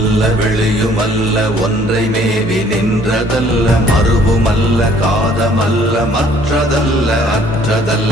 உருவுமல்ல விழியுமல்ல ஒன்றை மேவி நின்றதல்ல மறுபுமல்ல காதமல்ல மற்றதல்ல அற்றதல்ல.